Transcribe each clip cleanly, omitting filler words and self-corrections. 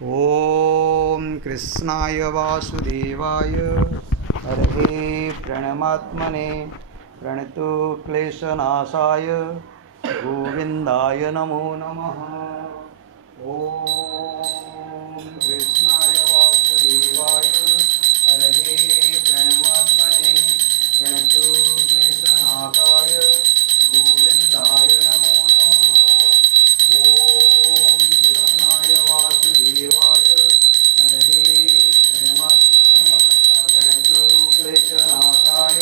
ओम कृष्णाय वासुदेवाय हरये प्रणमात्मने प्रणतो क्लेशनाशाय गोविंदाय नमो नमः। ओम कृष्णाय वासुदेवाय हरये प्रणमात्मने प्रणतो क्लेशनाशाय गोविंदाय नमो नमः। ओम कृष्णाय वासुदेवाय हरये प्रणमात्मने प्रणतो क्लेशनाशाय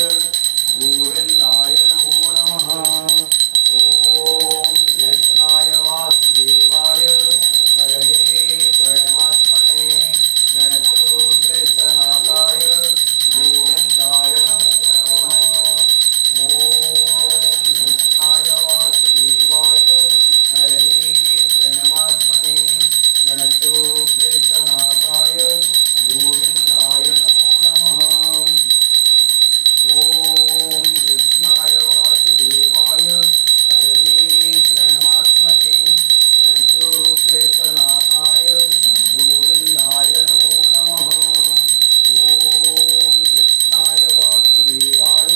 गोविंदाय नमो नमः। ओम कृष्णाय वासुदेवाय हरये प्रणमात्मने प्रणतो क्लेशनाशाय गोविंदाय नमो नमः। ओम कृष्णाय वासुदेवाय हरये प्रणमात्मने प्रणतो क्लेशनाशाय गोविंदाय नमो नमः। ओम कृष्णाय वासुदेवाय हरये प्रणमात्मने प्रणतो क्लेशनाशाय गोविंदाय नमो नमः। ओम कृष्णाय वासुदेवाय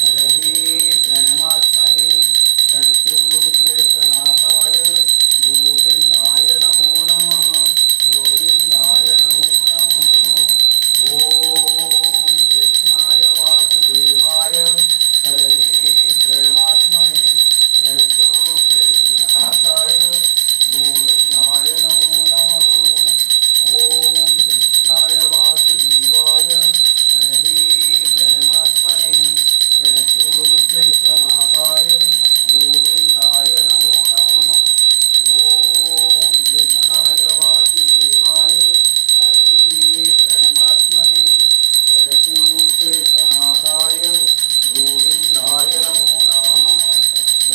हरये प्रणमात्मने प्रणतो क्लेशनाशाय गोविंदाय नमो नमः। गोविंदाय नमो नमः। ओम कृष्णाय वासुदेवाय हरये प्रणमात्मने प्रणतो क्लेशनाशाय गोविंदाय नमो नमः। ओम कृष्णाय वासुदेवाय हरये प्रणमात्मने प्रणतो क्लेशनाशाय गोविंदाय नमो नमः। ओम कृष्णाय वासुदेवाय हरये प्रणमात्मने प्रणतो क्लेशनाशाय गोविंदाय नमो नमः।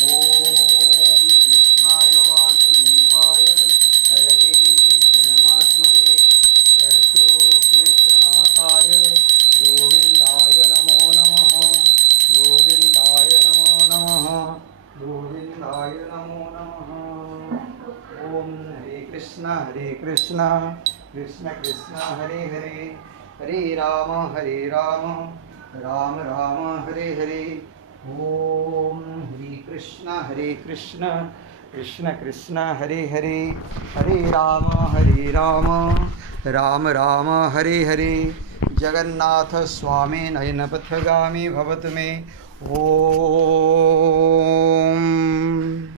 ओम कृष्णाय वासुदेवाय हरये प्रणमात्मने प्रणतो क्लेशनाशाय गोविंदाय नमो नमः। गोविंदाय नमो नमः। गोविंदाय नमो नमः। ओम हरे कृष्ण कृष्ण कृष्ण हरे हरे हरे राम राम राम हरे हरे। ओम हरे कृष्ण कृष्ण कृष्ण हरे हरे हरे राम राम राम हरे हरे। जगन्नाथ स्वामी नयनपथगामी भवतु मे। ओम